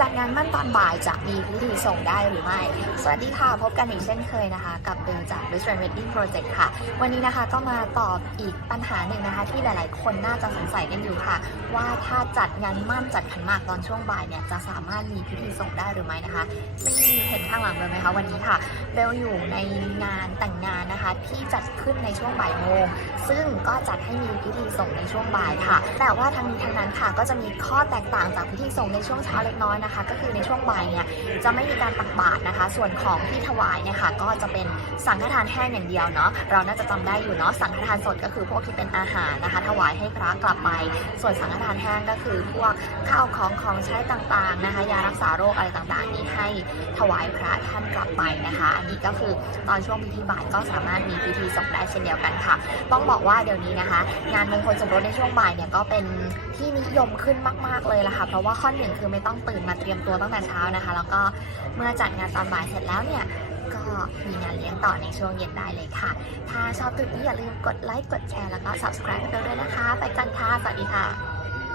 จัดงานมั่นตอนบ่ายจะมีพิธีส่งได้หรือไม่ สวัสดีค่ะ พบกันอีกเช่นเคยนะคะ กับเบลจาก Rich and Wedding Project ค่ะ วันนี้นะคะก็มาตอบอีกปัญหาหนึ่งนะคะ ที่หลายๆ คนน่าจะสงสัยกันอยู่ค่ะ ว่าถ้าจัดงานมั่นจัดขันหมากตอนช่วงบ่ายเนี่ยจะสามารถมีพิธีส่งได้หรือไม่นะคะนี่เห็นข้างหลังเบลไหมคะวันนี้ค่ะเบลอยู่ในงานแต่งงานนะ คะที่จัดขึ้นในช่วงบ่ายโมง ซึ่งก็จัดให้มีพิธีส่งในช่วงบ่ายค่ะ แต่ว่าทั้งนี้ทั้งนั้นค่ะก็จะมีข้อแตกต่างจากพิธีส่งในช่วงเช้าเล็กน้อยนะคะ ก็คือในช่วงบ่ายเนี่ยจะไม่มีการตักบาตรนะคะ ส่วนของที่ถวายเนี่ยค่ะก็จะเป็นสังฆทานแห้งอย่างเดียวเนาะเราน่าจะจำได้อยู่เนาะสังฆทานสดก็คือพวกที่เป็นอาหารนะคะ ถวายให้พระกลับไป ส่วนสังฆทานแห้งก็คือพวกข้าวของของใช้ต่างๆนะคะ ยารักษาโรคอะไรต่างๆ นี้ให้ถวายพระท่านกลับไปนะคะ อันนี้ก็คือตอนช่วงพิธีบ่ายก็สามารถมีพิธีส่งได้เช่นเดียวกันค่ะ ต้องบอกว่าเดี๋ยวนี้นะคะ งานมงคลสมรสในช่วงบ่ายเนี่ยก็เป็นที่นิยมขึ้นมาก ๆเลยล่ะค่ะ เพราะว่าข้อหนึ่งคือไม่ต้องตื่นมาเตรียมตัวตั้งแต่เช้านะคะ แล้วก็เมื่อจัดงานตอนบ่ายเสร็จแล้วเนี่ยก็มีงานเลี้ยงต่อในช่วงเย็นได้เลยค่ะ ถ้าชอบคลิปนี้อย่าลืมกดไลค์ กดแชร์ แล้วก็ subscribe ให้เราด้วยนะคะ ไปกันค่ะ สวัสดีค่ะ